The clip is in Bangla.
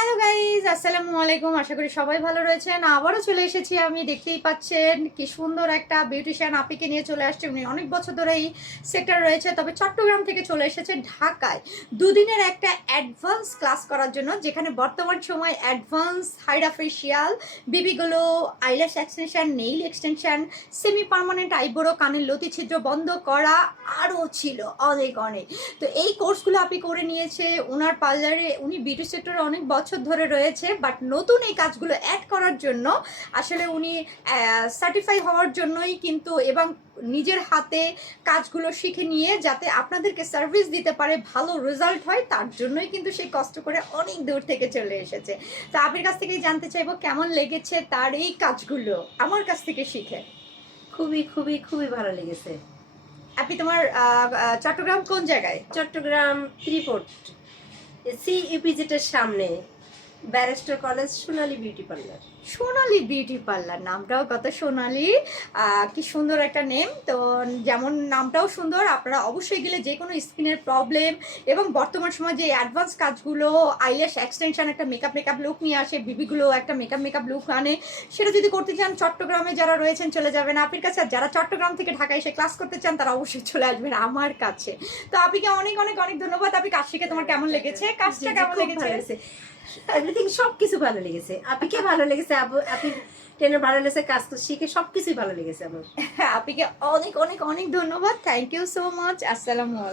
হ্যালো গাইজ, আসসালামু আলাইকুম। আশা করি সবাই ভালো রয়েছেন। আবারও চলে এসেছি আমি, দেখতেই পাচ্ছেন কি সুন্দর একটা বিউটিশিয়ান আপিকে নিয়ে চলে আসছে। উনি অনেক বছর ধরে এই সেক্টর রয়েছে, তবে চট্টগ্রাম থেকে চলে এসেছে ঢাকায় দুদিনের একটা অ্যাডভান্স ক্লাস করার জন্য, যেখানে বর্তমান সময় অ্যাডভান্স হাইড্রা ফেশিয়াল, বিবিগুলো, eyelash extension, nail extension, semi permanent eyebrow, কানের লতি ছিদ্র বন্ধ করা, আরও ছিল অনেক অনেক। তো এই কোর্সগুলো আপনি করে নিয়েছে ওনার পার্লারে। উনি বিউটি সেক্টরে অনেক বছর ধরে রয়েছে, বাট নতুন এই কাজগুলো অ্যাড করার জন্য আসলে উনি সার্টিফাই হওয়ার জন্যই কিন্তু, এবং নিজের হাতে কাজগুলো শিখে নিয়ে যাতে আপনাদেরকে সার্ভিস দিতে পারে, ভালো রেজাল্ট হয়, তার জন্যই কিন্তু সেই কষ্ট করে অনেক দূর থেকে চলে এসেছে। তো আপনার কাছ থেকেই জানতে চাইবো কেমন লেগেছে তার এই কাজগুলো আমার কাছ থেকে শিখে। খুবই খুবই খুবই ভালো লেগেছে। আপনি তোমার চট্টগ্রাম কোন জায়গায়? চট্টগ্রাম থ্রিপোর্ট সি ইপিজেটের সামনে ব্যারিস্টার কলেজ সোনালী বিউটি পার্লার। সোনালী বিউটি পার্লার, নামটাও কত সোনালী, কি সুন্দর একটা নেম। তো যেমন নামটাও সুন্দর, আপনারা অবশ্যই গেলে যে কোনো স্কিনের প্রবলেম এবং বর্তমান সময় যে অ্যাডভান্স কাজগুলো, আইল্যাশ এক্সটেনশন, একটা মেকআপ লুক নিয়ে আসে, বিবিগুলো একটা মেকআপ লুক আনে, সেটা যদি করতে চান চট্টগ্রামে যারা রয়েছেন চলে যাবেন আপনার কাছে। আর যারা চট্টগ্রাম থেকে ঢাকা এসে ক্লাস করতে চান তারা অবশ্যই চলে আসবেন আমার কাছে। তো আপনাকে অনেক অনেক অনেক ধন্যবাদ। আপনি কাজ শিখে তোমার কেমন লেগেছে? কাজটা কেমন লেগেছে? এভরিথিং সবকিছু ভালো লেগেছে। আপুকে ভালো লেগেছে, আপনি ট্রেনের ভালো লেগেছে, কাজ তো শিখে সবকিছুই ভালো লেগেছে আমার। আপনাকে অনেক অনেক অনেক ধন্যবাদ। Thank you so much. আসসালামু আলাইকুম।